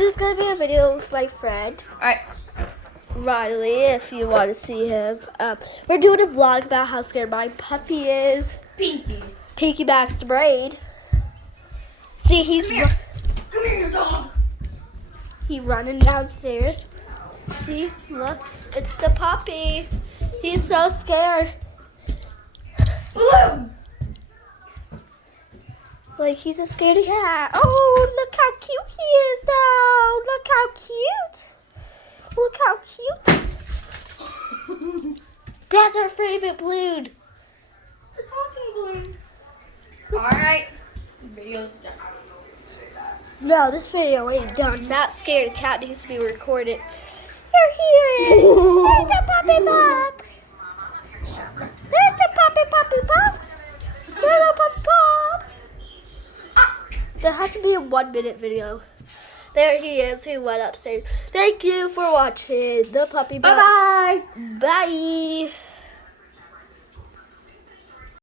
This is going to be a video with my friend. Alright. Riley, if you want to see him. We're doing a vlog about how scared my puppy is. Pinky. Pinky Baxter Braid. See, he's Come here, dog. running downstairs. See, look, it's the puppy. He's so scared. Blue. Like, he's a scaredy cat. Oh, look how cute he is, though. Look how cute. Look how cute. That's our favorite balloon. The talking balloon. Alright. Video's done. No, this video ain't done. That scared cat needs to be recorded. Here he is. There's the puppy pup. There's the puppy pup. There's the puppy pup. That has to be a 1 minute video. There he is. He went upstairs. Thank you for watching the puppy pup. Bye-bye. Bye.